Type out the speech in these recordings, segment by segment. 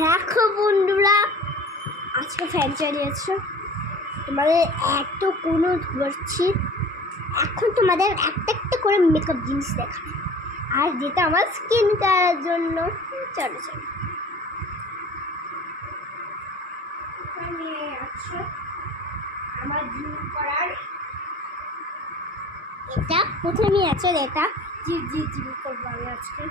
দেখো বন্ধুরা, আজকে ফ্যান চালিয়েছো, তোমাদের এত কোনো করছি। এখন তোমাদের একটা একটা করে মেকআপ জিনিস দেখা, আর যেটা আমার স্কিন কেয়ারের জন্য। চলো চলো, এখানে আছে আমার জিম করার। এটা প্রথমেই আছে, এটা জিম করবো আমি আজকে।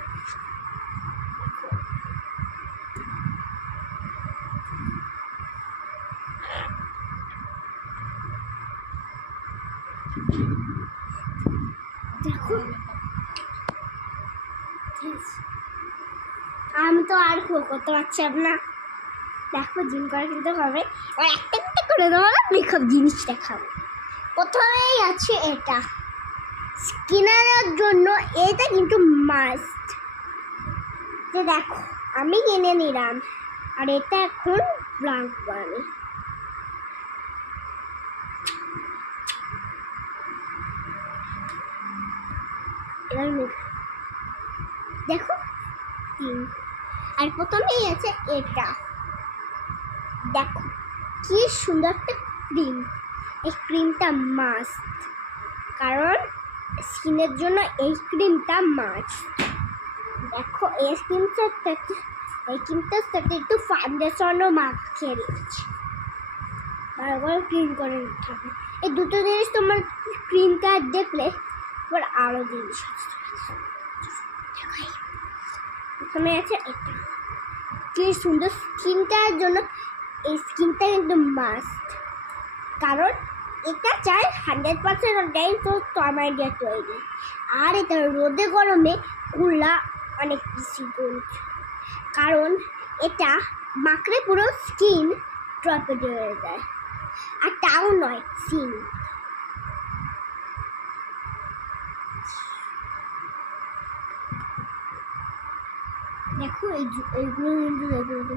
দেখো, আমি তো আর করতে পারছি না। দেখো, জিম করা কিন্তু হবে, আর একটা একটা করে তোমার মেকআপ জিনিস দেখাবো। প্রথমেই আছে এটা স্কিনারের জন্য, এটা কিন্তু মাস্ট। যে দেখো, আমি কিনে নিলাম, আর এটা এখন রাখবো আমি। এবার দেখো, আর প্রথমেই আছে এটা। দেখো কি সুন্দর একটা ক্রিম। এই ক্রিমটা মাস্ট, কারণ স্কিনের জন্য এই ক্রিমটা মাস্ট। দেখো, এই ক্রিমটার সাথে একটু ফাউন্ডেশনও মাখিয়ে দিয়েছি, তারপর ক্রিম করে নিতে হবে। এই দুটো জিনিস তোমার ক্রিমটা দেখলে এবার আরও জিনিস আছে। প্রথমে আছে এটা, কি সুন্দর স্কিনটার জন্য। এই স্কিনটা কিন্তু মাস্ট, কারণ এটা চাই 100% অর্গানিক টমেটো তৈরি। আর এটা রোদে গরমে কুলা অনেক বেশি গুণ, কারণ এটা মাখলে পুরো স্কিন টমেটো হয়ে যায়। আর তাও নয়, স্কিন দেখো, এইগুলো কিন্তু